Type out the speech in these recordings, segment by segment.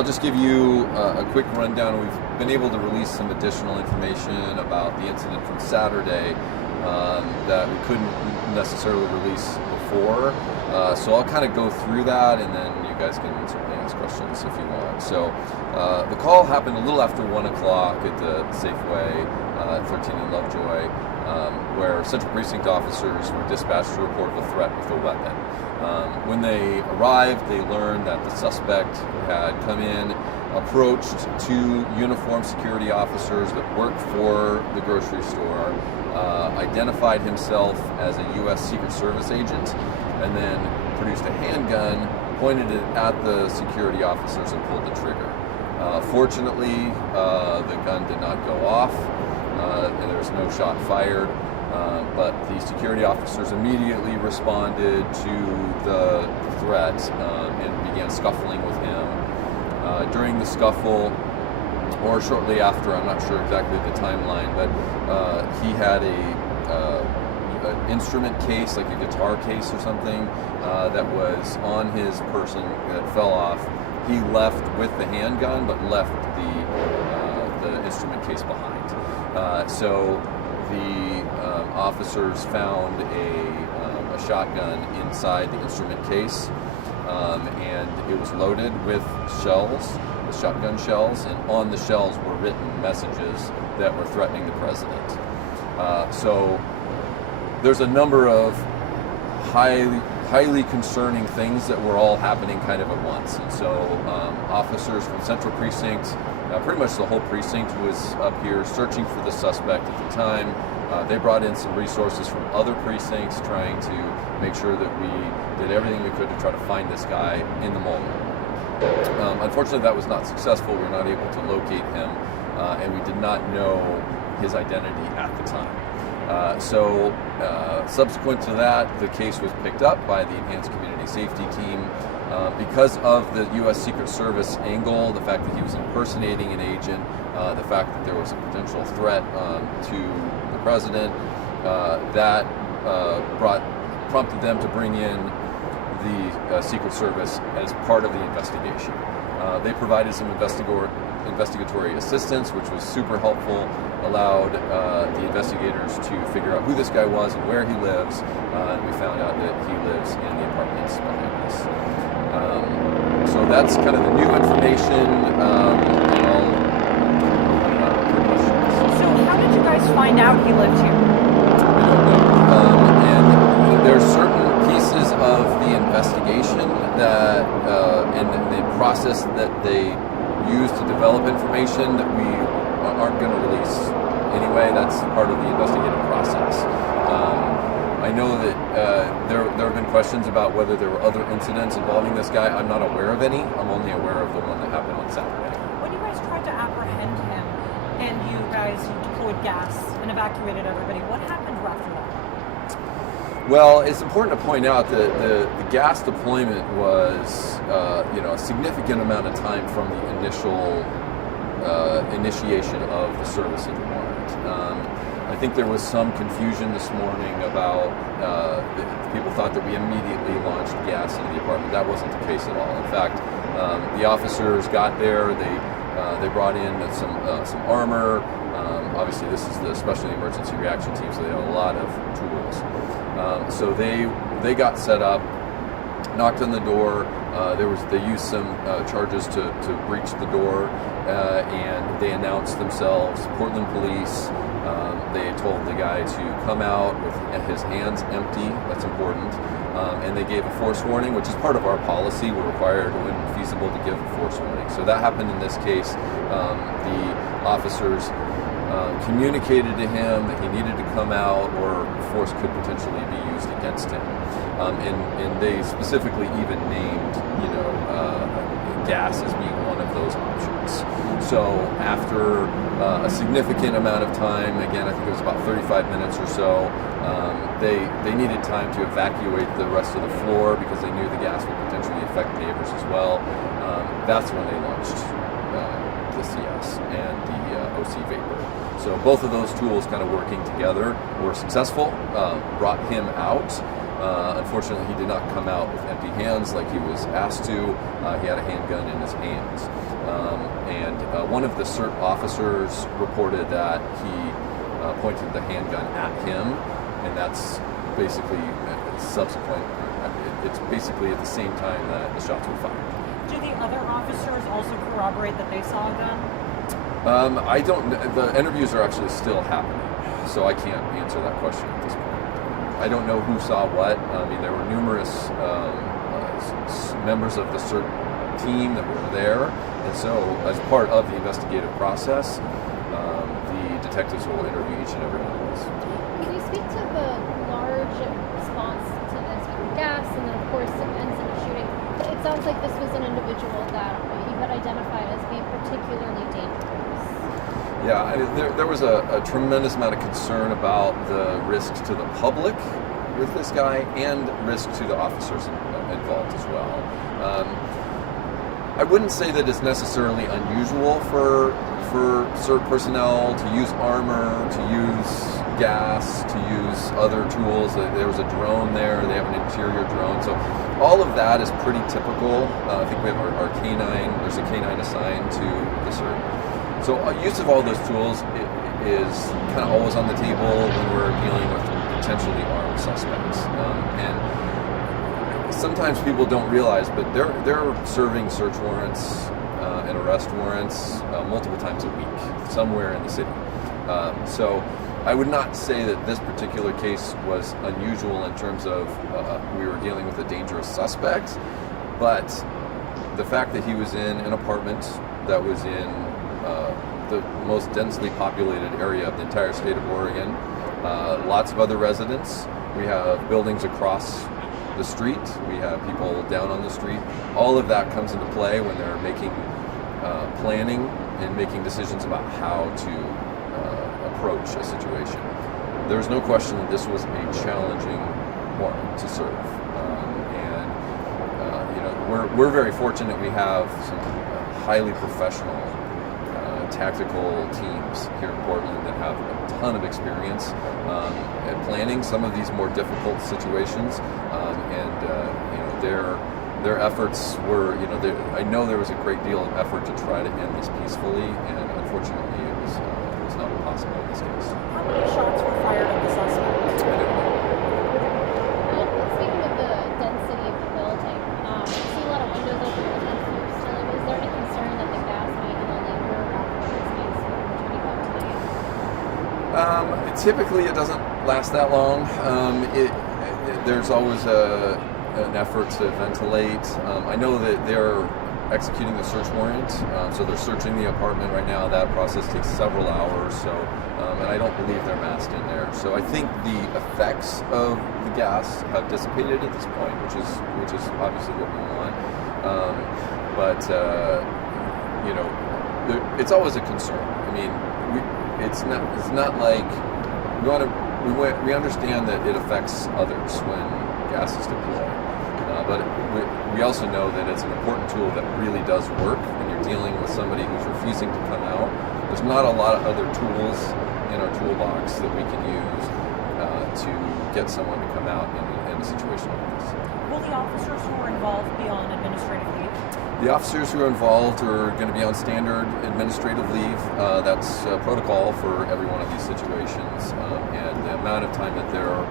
I'll just give you a quick rundown. We've been able to release some additional information about the incident from Saturday that we couldn't necessarily release before. So I'll kind of go through that, and then you guys can certainly ask questions if you want. So the call happened a little after 1 o'clock at the Safeway, 13 in Lovejoy, where Central Precinct officers were dispatched to report of a threat with a weapon. When they arrived, they learned that the suspect had come in, approached two uniformed security officers that worked for the grocery store, identified himself as a U.S. Secret Service agent, and then produced a handgun, pointed it at the security officers, and pulled the trigger. Fortunately, the gun did not go off, and there was no shot fired. But the security officers immediately responded to the threat and began scuffling with him. During the scuffle, or shortly after, I'm not sure exactly the timeline, but he had an instrument case, like a guitar case or something, that was on his person that fell off. He left with the handgun, but left the instrument case behind. So the officers found a shotgun inside the instrument case, and it was loaded with shells, with shotgun shells, and on the shells were written messages that were threatening the president. So there's a number of highly concerning things that were all happening kind of at once. And so officers from Central Precinct, pretty much the whole precinct, was up here searching for the suspect at the time. They brought in some resources from other precincts, trying to make sure that we did everything we could to try to find this guy in the moment. Unfortunately, that was not successful. We were not able to locate him, and we did not know his identity at the time. So subsequent to that, the case was picked up by the Enhanced Community Safety Team. Because of the U.S. Secret Service angle, the fact that he was impersonating an agent, the fact that there was a potential threat to the president, that prompted them to bring in the Secret Service as part of the investigation. They provided some investigatory assistance, which was super helpful, allowed the investigators to figure out who this guy was and where he lives, and we found out that he lives in the apartments behind us. So that's kind of the new information. So how did you guys find out he lived here? I don't know. And there's certain pieces of the investigation that, and the process that they use to develop information that we aren't going to release anyway. That's part of the investigative process. I know that there have been questions about whether there were other incidents involving this guy. I'm not aware of any. I'm only aware of the one that happened on Saturday. When you guys tried to apprehend him and you guys deployed gas and evacuated everybody, what happened after that? Well, it's important to point out that the gas deployment was a significant amount of time from the initial initiation of the service of the warrant. I think there was some confusion this morning about people thought that we immediately launched gas into the apartment. That wasn't the case at all. In fact, the officers got there. They brought in some armor. Obviously, this is the Special Emergency Reaction Team, so they have a lot of tools. So they got set up, knocked on the door. They used some charges to breach the door, and they announced themselves Portland Police. They told the guy to come out with his hands empty. That's important. And they gave a force warning, which is part of our policy. We're required, when feasible, to give a force warning. So that happened in this case. The officers communicated to him that he needed to come out, or force could potentially be used against him. And they specifically even named, gas as being one of those options. So after a significant amount of time, again, I think it was about 35 minutes or so, they needed time to evacuate the rest of the floor because they knew the gas would potentially affect neighbors as well. That's when they launched the CS and the OC Vapor. So both of those tools kind of working together were successful, brought him out. Unfortunately, he did not come out with empty hands like he was asked to. He had a handgun in his hands. one of the CERT officers reported that he pointed the handgun at him, and that's basically subsequent. It's basically at the same time that the shots were fired. Do the other officers also corroborate that they saw a gun? I don't. The interviews are actually still happening, so I can't answer that question at this point. I don't know who saw what. I mean, there were numerous members of the CERT team that were there, and so as part of the investigative process, the detectives will interview each and every one of us. Can you speak to the large response to this with gas, and then of course it ends in a shooting? It sounds like this was an individual that you had identified as being particularly dangerous. Yeah, there was a tremendous amount of concern about the risks to the public with this guy and risk to the officers involved as well. I wouldn't say that it's necessarily unusual for CERT personnel to use armor, to use gas, to use other tools. There was a drone there. They have an interior drone. So all of that is pretty typical. I think we have our canine. There's a canine assigned to the CERT. So use of all those tools is kind of always on the table when we're dealing with potentially armed suspects. And sometimes people don't realize, but they're serving search warrants and arrest warrants multiple times a week, somewhere in the city. So I would not say that this particular case was unusual in terms of we were dealing with a dangerous suspect, but the fact that he was in an apartment that was in the most densely populated area of the entire state of Oregon, lots of other residents. We have buildings across the street. We have people down on the street. All of that comes into play when they're making planning and making decisions about how to approach a situation. There's no question that this was a challenging warrant to serve, and we're very fortunate. We have some highly professional tactical teams here in Portland that have a ton of experience at planning some of these more difficult situations, their efforts were, I know there was a great deal of effort to try to end this peacefully, and unfortunately it was not possible in this case. How many shots were fired at the suspect? I don't know. Speaking of the density of the building, I see a lot of windows open on the 10th floor still. Is there any concern that the gas might linger after this case returning back tonight? Typically it doesn't last that long. There's always an effort to ventilate. I know that they're executing the search warrant, so they're searching the apartment right now. That process takes several hours, so and I don't believe they're masked in there. So I think the effects of the gas have dissipated at this point, which is obviously what we want. It's always a concern. I mean, it's not like we understand that it affects others when gas is deployed. But we also know that it's an important tool that really does work when you're dealing with somebody who's refusing to come out. There's not a lot of other tools in our toolbox that we can use to get someone to come out in a situation like this. Will the officers who were involved be on administrative leave? The officers who are involved are going to be on standard administrative leave. That's protocol for every one of these situations, and the amount of time that they're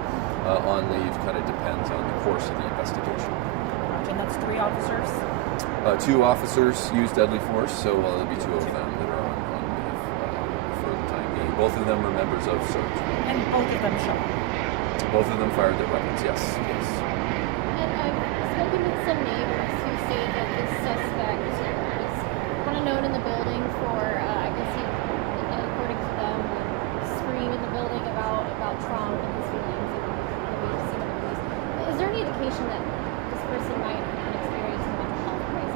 on leave kind of depends on the course of the investigation. And that's 3 officers? 2 officers use deadly force, so there'll be 2 of them that are on leave for the time being. Both of them are members of CERT. And both of them shot? Both of them fired their weapons, yes. And I've spoken with some neighbors who say that this suspect is kind of known in the building for, I guess according to them, would scream in the building about trauma and his feelings and the way he's seen in the movies. Is there any indication that this person might have experienced a mental health crisis?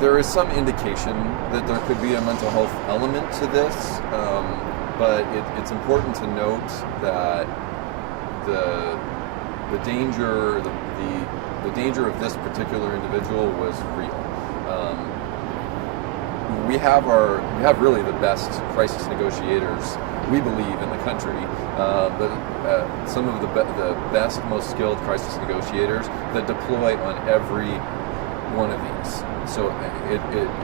There is some indication that there could be a mental health element to this, but it's important to note that the danger of this particular individual was real. We have really the best crisis negotiators we believe, in the country. But some of the best, most skilled crisis negotiators that deploy on every one of these. So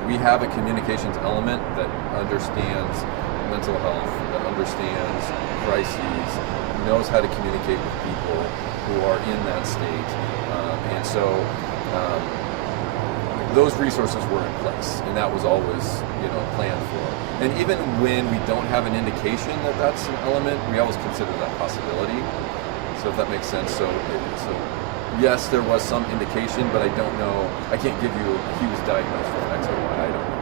we have a communications element that understands mental health, that understands crises, knows how to communicate with people who are in that state, and so those resources were in place, and that was always, planned for. And even when we don't have an indication that that's an element, we always consider that possibility. So if that makes sense. So yes, there was some indication, but I don't know. I can't give you he was diagnosed with X or Y. I don't know.